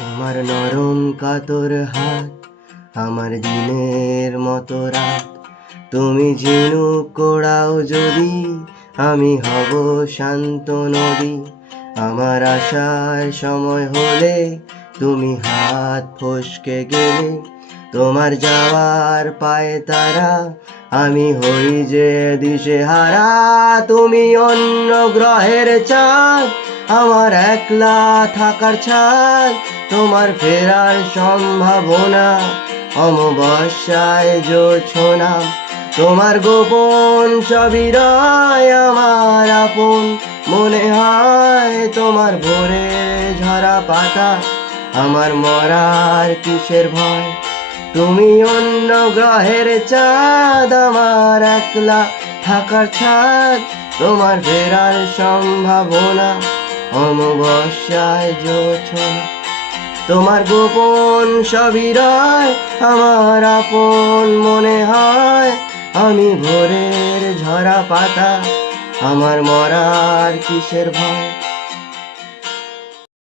তোমার নরম কাতর হাত আমার দিনের মতো রাত। তুমি ঝিনুক কোড়াও যদি আমি হব শান্ত নদী। আমার আসার সময় হলে তুমি হাত ফসকে গেলে। তোমার যাওয়ার পায়ে তারা আমি হই যে দিশেহারা। তুমি অন্য গ্রহের চাঁদ আমার একলা থাকার ছাদ। তোমার ফেরার সম্ভাবনা অমাবস্যায় জোছনা। তোমার গোপন সবই রয় আমার আপন মনে হয়। তোমার ভোরে ঝরা পাতা আমার মরার কিসের ভয়। তুমি অন্য গ্রহের চাঁদ আমার একলা থাকার ছাদ। তোমার ফেরার সম্ভাবনা অমাবস্যায় জোছনা। তোমার গোপন সবই রয় আমার আপন মনে হয়। আমি ভোরের ঝরা পাতা আমার মরার কিসের ভয়।